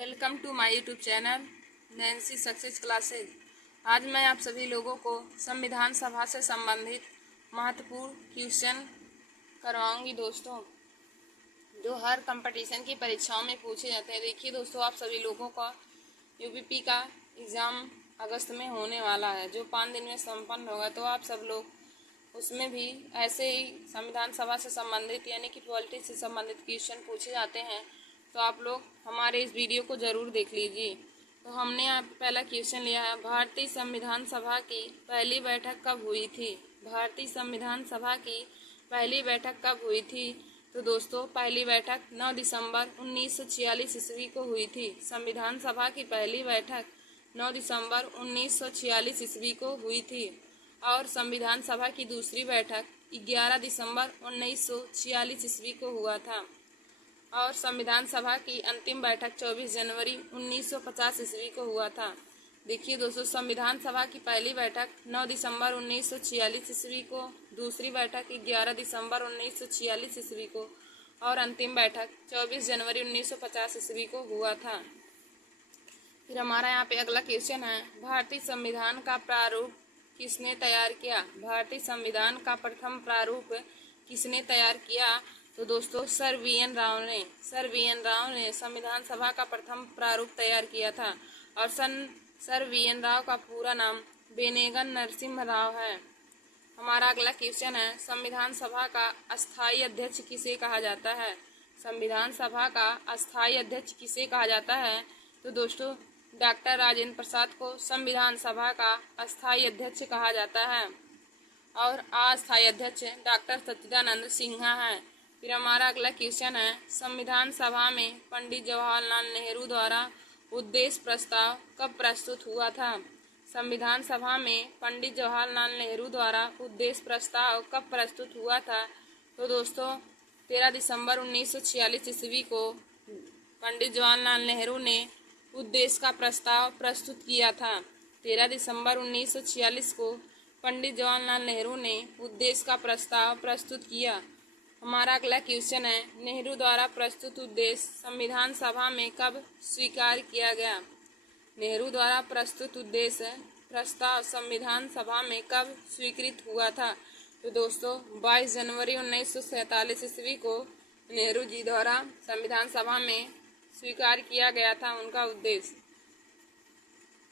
Welcome to my YouTube channel Nancy success classes. आज मैं आप सभी लोगों को संविधान सभा से संबंधित महत्वपूर्ण क्वेश्चन करवाऊंगी दोस्तों, जो हर कंपटीशन की परीक्षाओं में पूछे जाते हैं। देखिए दोस्तों, आप सभी लोगों का यूपीपी का एग्ज़ाम अगस्त में होने वाला है, जो 5 दिन में संपन्न होगा। तो आप सब लोग उसमें भी ऐसे ही संविधान सभा से संबंधित यानी कि पॉलिटिक्स से संबंधित क्वेश्चन पूछे जाते हैं। तो आप लोग हमारे इस वीडियो को ज़रूर देख लीजिए। तो हमने यहाँ पहला क्वेश्चन लिया है, भारतीय संविधान सभा की पहली बैठक कब हुई थी? भारतीय संविधान सभा की पहली बैठक कब हुई थी? तो दोस्तों, पहली बैठक 9 दिसंबर 1946 ईस्वी को हुई थी। संविधान सभा की पहली बैठक 9 दिसंबर 1946 ईस्वी को हुई थी और संविधान सभा की दूसरी बैठक 11 दिसंबर 1946 ईस्वी को हुआ था और संविधान सभा की अंतिम बैठक 24 जनवरी 1950 ईस्वी को हुआ था। देखिए दोस्तों, संविधान सभा की पहली बैठक 9 दिसंबर 1946 ईस्वी को, दूसरी बैठक 11 दिसंबर 1946 ईस्वी को और अंतिम बैठक 24 जनवरी 1950 ईस्वी को हुआ था। फिर हमारा यहाँ पे अगला क्वेश्चन है, भारतीय संविधान का प्रारूप किसने तैयार किया? भारतीय संविधान का प्रथम प्रारूप किसने तैयार किया? तो दोस्तों, सर वी एन राव ने संविधान सभा का प्रथम प्रारूप तैयार किया था और सर वी एन राव का पूरा नाम बेनेगन नरसिम्हा राव है। हमारा अगला क्वेश्चन है, संविधान सभा का अस्थायी अध्यक्ष किसे कहा जाता है? संविधान सभा का अस्थायी अध्यक्ष किसे कहा जाता है? तो दोस्तों, डॉक्टर राजेंद्र प्रसाद को संविधान सभा का अस्थायी अध्यक्ष कहा जाता है और अस्थायी अध्यक्ष डॉक्टर सच्चिदानंद सिन्हा है। फिर हमारा अगला क्वेश्चन है, संविधान सभा में पंडित जवाहरलाल नेहरू द्वारा उद्देश्य प्रस्ताव कब प्रस्तुत हुआ था? संविधान सभा में पंडित जवाहरलाल नेहरू द्वारा उद्देश्य प्रस्ताव कब प्रस्तुत हुआ था? तो दोस्तों, 13 दिसंबर 1946 ईस्वी को पंडित जवाहरलाल नेहरू ने उद्देश्य का प्रस्ताव प्रस्तुत किया था। 13 दिसंबर 1946 को पंडित जवाहरलाल नेहरू ने उद्देश्य का प्रस्ताव प्रस्तुत किया। हमारा अगला क्वेश्चन है, नेहरू द्वारा प्रस्तुत उद्देश्य संविधान सभा में कब स्वीकार किया गया? नेहरू द्वारा प्रस्तुत उद्देश्य प्रस्ताव संविधान सभा में कब स्वीकृत हुआ था? तो दोस्तों, 22 जनवरी 1947 ईस्वी को नेहरू जी द्वारा संविधान सभा में स्वीकार किया गया था उनका उद्देश्य।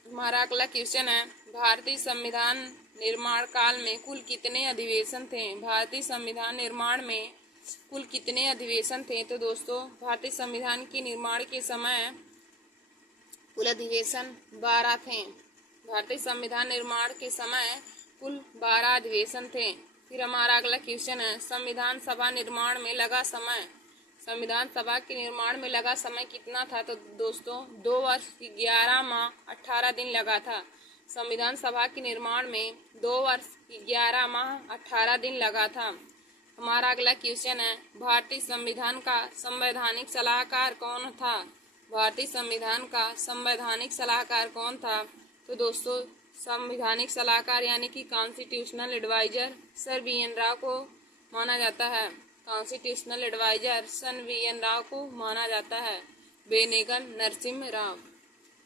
हमारा अगला क्वेश्चन है, भारतीय संविधान निर्माण काल में कुल कितने अधिवेशन थे? भारतीय संविधान निर्माण में कुल कितने अधिवेशन थे? तो दोस्तों, भारतीय संविधान के निर्माण के समय कुल अधिवेशन 12 थे। भारतीय संविधान निर्माण के समय कुल 12 अधिवेशन थे। फिर हमारा अगला क्वेश्चन है, संविधान सभा निर्माण में लगा समय। संविधान सभा के निर्माण में लगा समय कितना था? तो दोस्तों, 2 वर्ष 11 माह 18 दिन लगा था। संविधान सभा के निर्माण में 2 वर्ष 11 माह 18 दिन लगा था। हमारा अगला क्वेश्चन है, भारतीय संविधान का संवैधानिक सलाहकार कौन था? भारतीय संविधान का संवैधानिक सलाहकार कौन था? तो दोस्तों, संवैधानिक सलाहकार यानी कि constitutional adviser sir V N Rao को माना जाता है। Constitutional adviser sir V N Rao को माना जाता है, बेनेगन नरसिम्हा राव।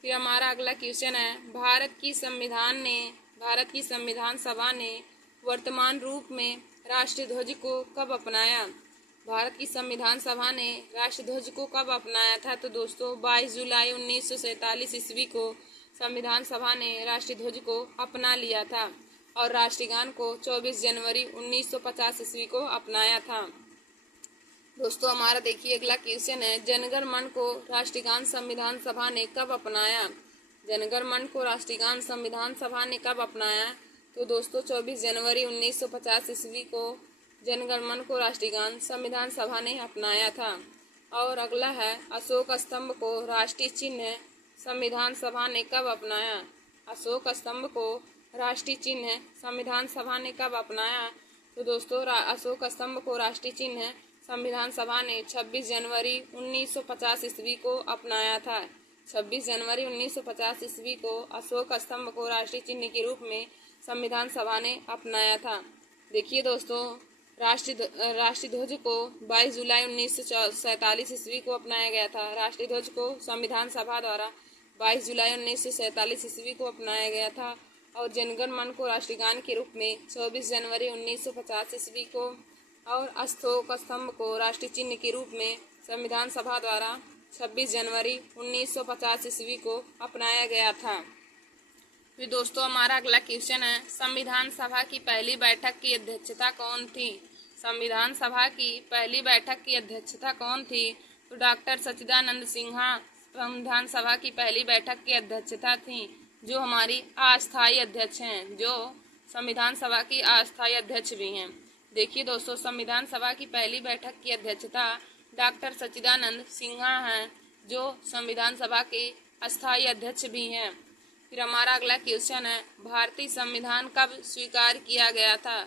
फिर हमारा अगला क्वेश्चन है, भारत की संविधान सभा ने वर्तमान रूप में राष्ट्रीय ध्वज को कब अपनाया? भारत की संविधान सभा ने राष्ट्रीय ध्वज को कब अपनाया था? तो दोस्तों, 22 जुलाई 1947 ईस्वी को संविधान सभा ने राष्ट्रीय ध्वज को अपना लिया था और राष्ट्रगान को 24 जनवरी 1950 ईस्वी को अपनाया था। दोस्तों, हमारा देखिए अगला क्वेश्चन है, जनगण मन को राष्ट्रगान संविधान सभा ने कब अपनाया? जनगण मन को राष्ट्रगान संविधान सभा ने कब अपनाया? तो दोस्तों, 24 जनवरी 1950 ईस्वी को जनगण मन को राष्ट्रगान संविधान सभा ने अपनाया था। और अगला है, अशोक स्तंभ को राष्ट्रीय चिन्ह संविधान सभा ने कब अपनाया? अशोक स्तंभ को राष्ट्रीय चिन्ह संविधान सभा ने कब अपनाया? तो दोस्तों, अशोक स्तंभ को राष्ट्रीय चिन्ह संविधान सभा ने 26 जनवरी 1950 ईस्वी को अपनाया था। 26 जनवरी 1950 ईस्वी को अशोक स्तंभ को राष्ट्रीय चिन्ह के रूप में संविधान सभा ने अपनाया था। देखिए दोस्तों, राष्ट्रीय ध्वज को 22 जुलाई 1947 ईस्वी को अपनाया गया था। राष्ट्रीय ध्वज को संविधान सभा द्वारा 22 जुलाई 1947 ईस्वी को अपनाया गया था और जनगण मन को राष्ट्रीय गान के रूप में 24 जनवरी 1950 ईस्वी को और अशोक स्तंभ को राष्ट्रीय चिन्ह के रूप में संविधान सभा द्वारा 26 जनवरी 1950 ईस्वी को अपनाया गया था। फिर दोस्तों हमारा अगला क्वेश्चन है, संविधान सभा की पहली बैठक की अध्यक्षता कौन थी? संविधान सभा की पहली बैठक की अध्यक्षता कौन थी? तो डॉक्टर सच्चिदानंद सिन्हा संविधान सभा की पहली बैठक की अध्यक्षता थी, जो हमारी अस्थायी अध्यक्ष हैं, जो संविधान सभा की अस्थायी अध्यक्ष भी हैं। देखिए दोस्तों, संविधान सभा की पहली बैठक की अध्यक्षता डॉक्टर सच्चिदानंद सिन्हा हैं, जो संविधान सभा के अस्थायी अध्यक्ष भी हैं। फिर हमारा अगला क्वेश्चन है, भारतीय संविधान कब स्वीकार किया गया था?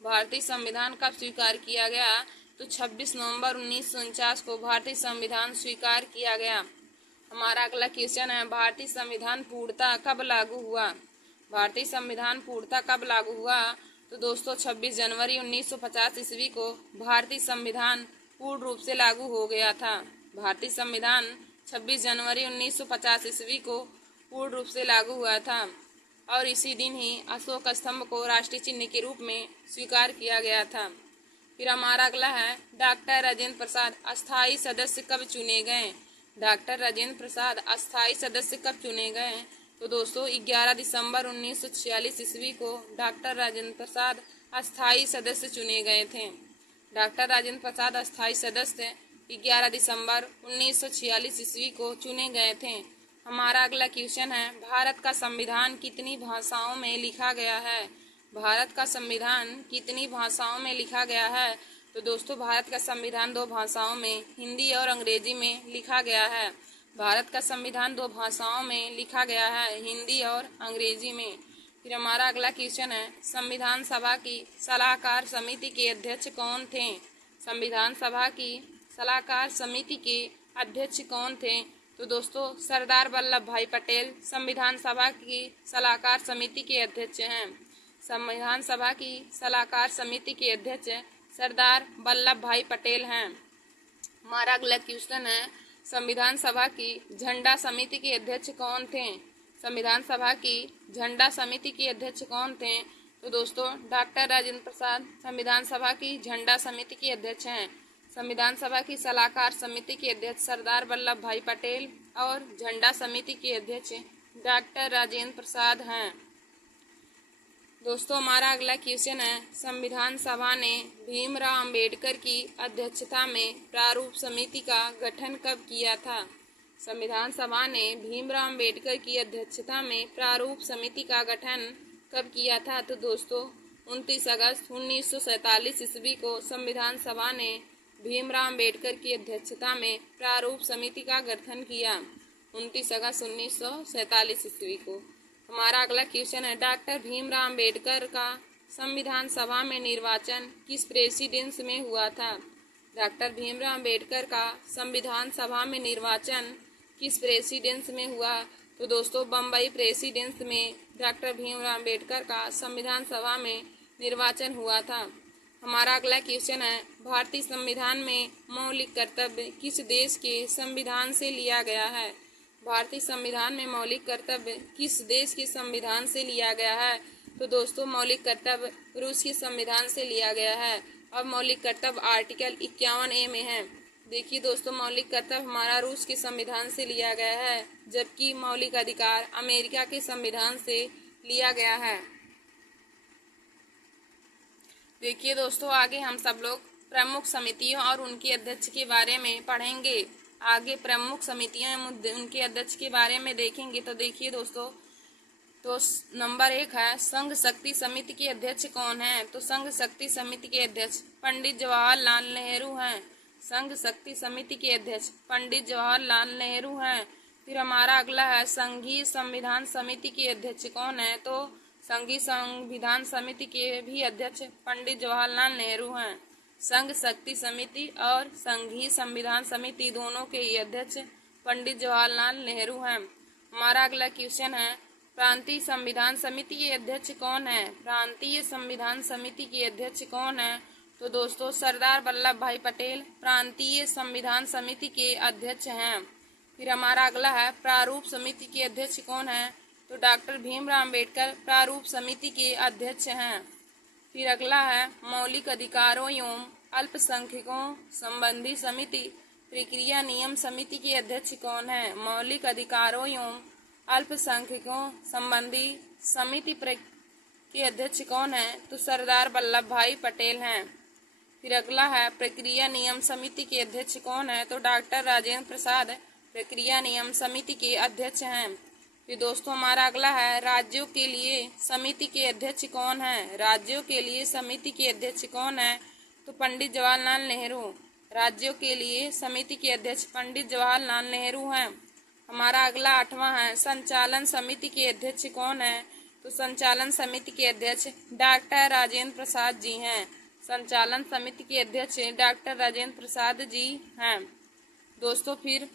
भारतीय संविधान कब स्वीकार किया गया? तो 26 नवंबर 1949 को भारतीय संविधान स्वीकार किया गया। हमारा अगला क्वेश्चन है, भारतीय संविधान पूर्णतः कब लागू हुआ? भारतीय संविधान पूर्णतः कब लागू हुआ? तो दोस्तों 26 जनवरी 1950 ईस्वी को भारतीय संविधान पूर्ण रूप से लागू हो गया था। भारतीय संविधान 26 जनवरी 1950 ईस्वी को पूर्ण रूप से लागू हुआ था और इसी दिन ही अशोक स्तंभ को राष्ट्रीय चिन्ह के रूप में स्वीकार किया गया था। फिर हमारा अगला है, डॉक्टर राजेंद्र प्रसाद अस्थायी सदस्य कब चुने गए? डॉक्टर राजेंद्र प्रसाद अस्थायी सदस्य कब चुने गए? तो दोस्तों 11 दिसंबर 1946 ईस्वी को डॉक्टर राजेंद्र प्रसाद अस्थायी सदस्य चुने गए थे। डॉक्टर राजेंद्र प्रसाद अस्थायी सदस्य 11 दिसंबर 1946 ईस्वी को चुने गए थे। हमारा अगला क्वेश्चन है, भारत का संविधान कितनी भाषाओं में लिखा गया है? भारत का संविधान कितनी भाषाओं में लिखा गया है? तो दोस्तों भारत का संविधान 2 भाषाओं में, हिंदी और अंग्रेजी में लिखा गया है। भारत का संविधान 2 भाषाओं में लिखा गया है, हिंदी और अंग्रेजी में। फिर हमारा अगला क्वेश्चन है, संविधान सभा की सलाहकार समिति के अध्यक्ष कौन थे? संविधान सभा की सलाहकार समिति के अध्यक्ष कौन थे? तो दोस्तों सरदार वल्लभ भाई पटेल संविधान सभा की सलाहकार समिति के अध्यक्ष हैं। संविधान सभा की सलाहकार समिति के अध्यक्ष सरदार वल्लभ भाई पटेल हैं। हमारा अगला क्वेश्चन है, संविधान सभा की झंडा समिति के अध्यक्ष कौन थे? संविधान सभा की झंडा समिति के अध्यक्ष कौन थे? तो दोस्तों डॉक्टर राजेंद्र प्रसाद संविधान सभा की झंडा समिति के अध्यक्ष हैं। संविधान सभा की सलाहकार समिति के अध्यक्ष सरदार वल्लभ भाई पटेल और झंडा समिति के अध्यक्ष डॉक्टर राजेंद्र प्रसाद हैं। दोस्तों हमारा अगला क्वेश्चन है, संविधान सभा ने भीमराव अंबेडकर की अध्यक्षता में प्रारूप समिति का गठन कब किया था? संविधान सभा ने भीमराव अंबेडकर की अध्यक्षता में प्रारूप समिति का गठन कब किया था? तो दोस्तों 29 अगस्त 1947 ईस्वी को संविधान सभा ने भीमराव अंबेडकर की अध्यक्षता में प्रारूप समिति का गठन किया। 29 अगस्त 1947 ईस्वी को। हमारा अगला क्वेश्चन है, डॉक्टर भीमराव अंबेडकर का संविधान सभा में निर्वाचन किस प्रेसिडेंस में हुआ था? डॉक्टर भीमराव अंबेडकर का संविधान सभा में निर्वाचन किस प्रेसिडेंस में हुआ? तो दोस्तों बम्बई प्रेसिडेंस में डॉक्टर भीमराव अंबेडकर का संविधान सभा में निर्वाचन हुआ था। हमारा अगला क्वेश्चन है, भारतीय संविधान में मौलिक कर्तव्य किस देश के संविधान से लिया गया है? भारतीय संविधान में मौलिक कर्तव्य किस देश के संविधान से लिया गया है? तो दोस्तों मौलिक कर्तव्य रूस के संविधान से लिया गया है। अब मौलिक कर्तव्य आर्टिकल 51A में है। देखिए दोस्तों मौलिक कर्तव्य हमारा रूस के संविधान से लिया गया है, जबकि मौलिक अधिकार अमेरिका के संविधान से लिया गया है। देखिए दोस्तों आगे हम सब लोग प्रमुख समितियों और उनके अध्यक्ष के बारे में पढ़ेंगे। आगे प्रमुख समितियां उनके अध्यक्ष के बारे में देखेंगे। तो देखिए दोस्तों, तो नंबर 1 है संघ शक्ति समिति के अध्यक्ष कौन है? तो संघ शक्ति समिति के अध्यक्ष पंडित जवाहरलाल नेहरू हैं। संघ शक्ति समिति के अध्यक्ष पंडित जवाहरलाल नेहरू हैं। फिर हमारा अगला है संघीय संविधान समिति के अध्यक्ष कौन है? तो संघीय संविधान समिति के भी अध्यक्ष पंडित जवाहरलाल नेहरू हैं। संघ शक्ति समिति और संघीय संविधान समिति दोनों के ही अध्यक्ष पंडित जवाहरलाल नेहरू हैं। हमारा अगला क्वेश्चन है प्रांतीय संविधान समिति के अध्यक्ष कौन है? प्रांतीय संविधान समिति के अध्यक्ष कौन है? तो दोस्तों सरदार वल्लभ भाई पटेल प्रांतीय संविधान समिति के अध्यक्ष हैं। फिर हमारा अगला है प्रारूप समिति के अध्यक्ष कौन है, तो डॉक्टर भीमराव अम्बेडकर प्रारूप समिति के अध्यक्ष हैं। फिर अगला है मौलिक अधिकारों एवं अल्पसंख्यकों संबंधी समिति प्रक्रिया नियम समिति के अध्यक्ष कौन है। मौलिक अधिकारों एवं अल्पसंख्यकों संबंधी समिति के अध्यक्ष कौन है, तो सरदार वल्लभ भाई पटेल हैं। फिर अगला है प्रक्रिया नियम समिति के अध्यक्ष कौन है, तो डॉक्टर राजेंद्र प्रसाद प्रक्रिया नियम समिति के अध्यक्ष हैं। फिर दोस्तों हमारा अगला है राज्यों के लिए समिति के अध्यक्ष कौन है। राज्यों के लिए समिति के अध्यक्ष कौन है, तो पंडित जवाहरलाल नेहरू। राज्यों के लिए समिति के अध्यक्ष पंडित जवाहरलाल नेहरू हैं। हमारा अगला 8वां है संचालन समिति के अध्यक्ष कौन है, तो संचालन समिति के अध्यक्ष डॉक्टर राजेंद्र प्रसाद जी हैं। संचालन समिति के अध्यक्ष डॉक्टर राजेंद्र प्रसाद जी हैं। दोस्तों फिर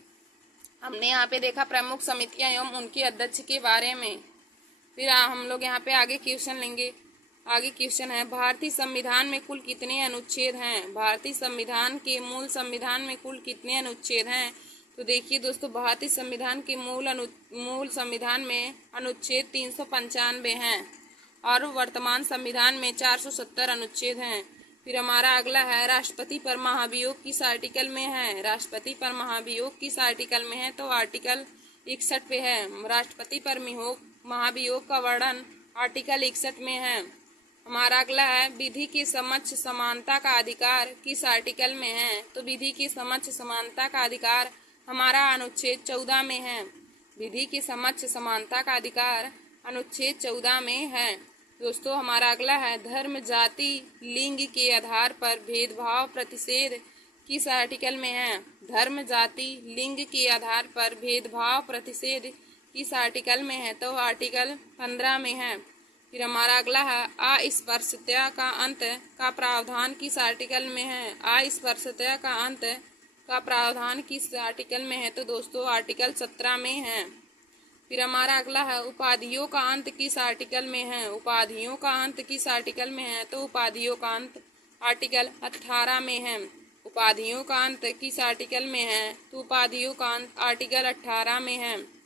हमने यहाँ पे देखा प्रमुख समितियां एवं उनके अध्यक्ष के बारे में। फिर हम लोग यहाँ पे आगे क्वेश्चन लेंगे। आगे क्वेश्चन है भारतीय संविधान में कुल कितने अनुच्छेद हैं। भारतीय संविधान के मूल संविधान में कुल कितने अनुच्छेद हैं, तो देखिए दोस्तों भारतीय संविधान के मूल संविधान में अनुच्छेद 395 हैं और वर्तमान संविधान में 470 अनुच्छेद हैं। फिर हमारा अगला है राष्ट्रपति पर महाभियोग किस आर्टिकल में है। राष्ट्रपति पर महाभियोग किस आर्टिकल में है, तो आर्टिकल 61 पे है। राष्ट्रपति पर महाभियोग का वर्णन आर्टिकल 61 में है। हमारा अगला है विधि के समक्ष समानता का अधिकार किस आर्टिकल में है, तो विधि के समक्ष समानता का अधिकार हमारा अनुच्छेद 14 में है। विधि के समक्ष समानता का अधिकार अनुच्छेद 14 में है। दोस्तों हमारा अगला है धर्म जाति लिंग के आधार पर भेदभाव प्रतिषेध किस आर्टिकल में है। धर्म जाति लिंग के आधार पर भेदभाव प्रतिषेध किस आर्टिकल में है, तो आर्टिकल 15 में है। फिर हमारा अगला है अस्पृश्यता का अंत का प्रावधान किस आर्टिकल में है। अस्पृश्यता का अंत का प्रावधान किस आर्टिकल में है, तो दोस्तों आर्टिकल 17 में है। फिर हमारा अगला है उपाधियों का अंत किस आर्टिकल में है। उपाधियों का अंत किस आर्टिकल में है, तो उपाधियों का अंत आर्टिकल 18 में है। उपाधियों का अंत किस आर्टिकल में है, तो उपाधियों का अंत आर्टिकल 18 में है।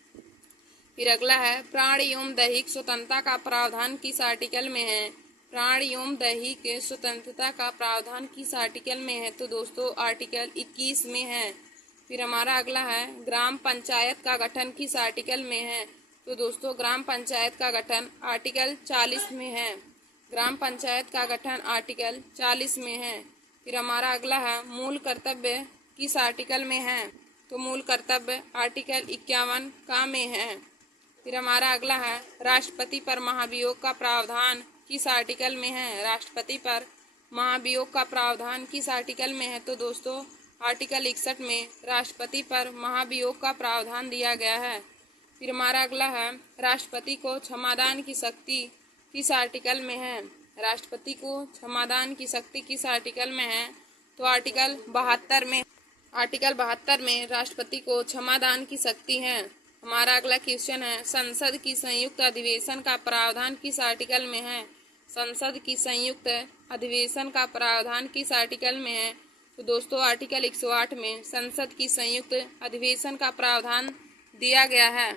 फिर अगला है प्राण एवं दैहिक स्वतंत्रता का प्रावधान किस आर्टिकल में है। प्राण एवं दैहिक स्वतंत्रता का प्रावधान किस आर्टिकल में है, तो दोस्तों आर्टिकल 21 में है। फिर हमारा अगला है ग्राम पंचायत का गठन किस आर्टिकल में है, तो दोस्तों ग्राम पंचायत का गठन आर्टिकल 40 में है। ग्राम पंचायत का गठन आर्टिकल 40 में है। फिर हमारा अगला है मूल कर्तव्य किस आर्टिकल में है, तो मूल कर्तव्य आर्टिकल 51 का में है। फिर हमारा अगला है राष्ट्रपति पर महाभियोग का प्रावधान किस आर्टिकल में है। राष्ट्रपति पर महाभियोग का प्रावधान किस आर्टिकल में है, तो दोस्तों आर्टिकल 61 में राष्ट्रपति पर महाभियोग का प्रावधान दिया गया है। फिर हमारा अगला है राष्ट्रपति को क्षमादान की शक्ति किस आर्टिकल में है। राष्ट्रपति को क्षमादान की शक्ति किस आर्टिकल में है, तो आर्टिकल 72 में। आर्टिकल 72 में राष्ट्रपति को क्षमादान की शक्ति है। हमारा अगला क्वेश्चन है संसद की संयुक्त अधिवेशन का प्रावधान किस आर्टिकल में है। संसद की संयुक्त अधिवेशन का प्रावधान किस आर्टिकल में है, तो दोस्तों आर्टिकल 108 में संसद की संयुक्त अधिवेशन का प्रावधान दिया गया है।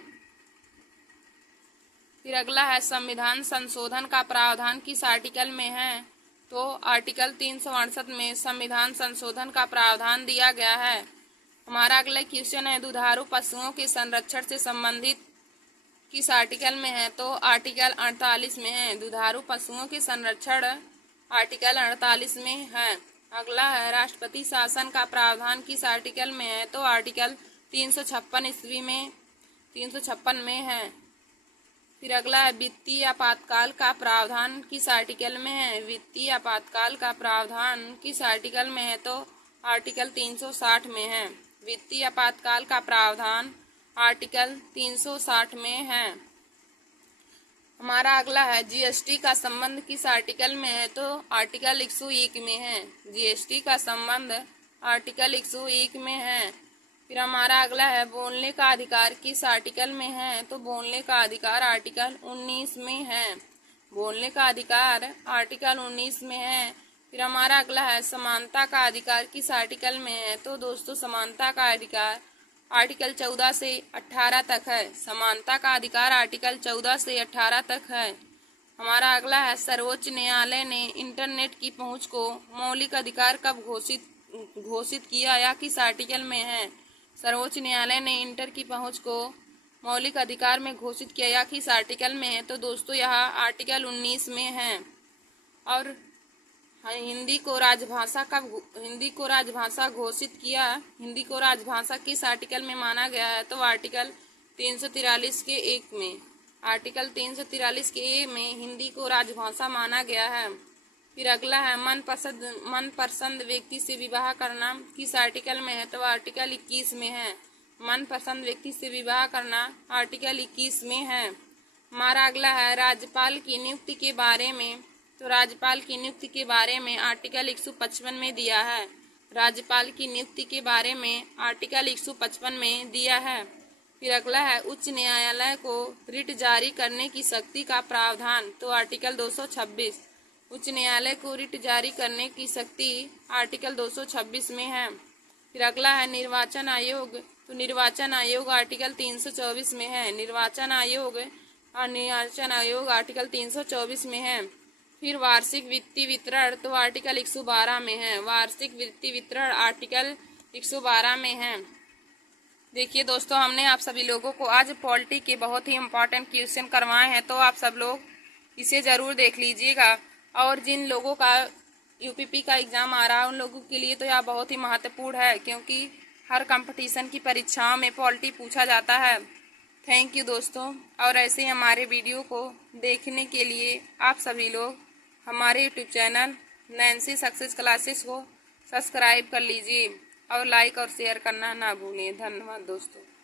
फिर अगला है संविधान संशोधन का प्रावधान किस आर्टिकल में है, तो आर्टिकल 368 में संविधान संशोधन का प्रावधान दिया गया है। हमारा अगला क्वेश्चन है दुधारू पशुओं के संरक्षण से संबंधित किस आर्टिकल में है, तो आर्टिकल 48 में है। दुधारू पशुओं के संरक्षण आर्टिकल 48 में है। अगला है राष्ट्रपति शासन का प्रावधान किस आर्टिकल में है, तो आर्टिकल 356 में है। फिर अगला है वित्तीय आपातकाल का प्रावधान किस आर्टिकल में है। वित्तीय आपातकाल का प्रावधान किस आर्टिकल में है, तो आर्टिकल 360 में है। वित्तीय आपातकाल का प्रावधान आर्टिकल 360 में है। हमारा अगला है जीएसटी का संबंध किस आर्टिकल में है, तो आर्टिकल 101 में है। जीएसटी का संबंध आर्टिकल 101 में है। फिर हमारा अगला है बोलने का अधिकार किस आर्टिकल में है, तो बोलने का अधिकार आर्टिकल 19 में है। बोलने का अधिकार आर्टिकल 19 में है। फिर हमारा अगला है समानता का अधिकार किस आर्टिकल में है। तो दोस्तों समानता का अधिकार आर्टिकल 14 से 18 तक है। समानता का अधिकार आर्टिकल 14 से 18 तक है। हमारा अगला है सर्वोच्च न्यायालय ने इंटरनेट की पहुंच को मौलिक अधिकार कब घोषित किया या किस आर्टिकल में है। सर्वोच्च न्यायालय ने इंटर की पहुंच को मौलिक अधिकार में घोषित किया या किस आर्टिकल में है। तो दोस्तों यह आर्टिकल 19 में है। और हिंदी को राजभाषा घोषित किया, हिंदी को राजभाषा किस आर्टिकल में माना गया है। तो आर्टिकल 343 के 1 में, आर्टिकल 343 के ए में हिंदी को राजभाषा माना गया है। फिर अगला है मनपसंद व्यक्ति से विवाह करना किस आर्टिकल में है। तो आर्टिकल 21 में है। मनपसंद व्यक्ति से विवाह करना आर्टिकल 21 में है। हमारा अगला है राज्यपाल की नियुक्ति के बारे में। तो राज्यपाल की नियुक्ति के बारे में आर्टिकल 155 में दिया है। राज्यपाल की नियुक्ति के बारे में आर्टिकल 155 में दिया है। फिर अगला है उच्च न्यायालय को रिट जारी करने की शक्ति का प्रावधान। तो आर्टिकल 226, उच्च न्यायालय को रिट जारी करने की शक्ति आर्टिकल 226 में है। फिर अगला है निर्वाचन आयोग। तो निर्वाचन आयोग आर्टिकल 324 में है। निर्वाचन आयोग आर्टिकल 324 में है। फिर वार्षिक वित्तीय वितरण तो आर्टिकल 112 में है। वार्षिक वित्तीय वितरण आर्टिकल 112 में है। देखिए दोस्तों, हमने आप सभी लोगों को आज पॉलिटी के बहुत ही इम्पोर्टेंट क्वेश्चन करवाए हैं, तो आप सब लोग इसे ज़रूर देख लीजिएगा। और जिन लोगों का यूपीपी का एग्ज़ाम आ रहा है उन लोगों के लिए तो यह बहुत ही महत्वपूर्ण है, क्योंकि हर कंपटीशन की परीक्षाओं में पॉलिटी पूछा जाता है। थैंक यू दोस्तों। और ऐसे ही हमारे वीडियो को देखने के लिए आप सभी लोग हमारे YouTube channel Nancy success classes को सब्सक्राइब कर लीजिए और लाइक और शेयर करना ना भूलें। धन्यवाद दोस्तों।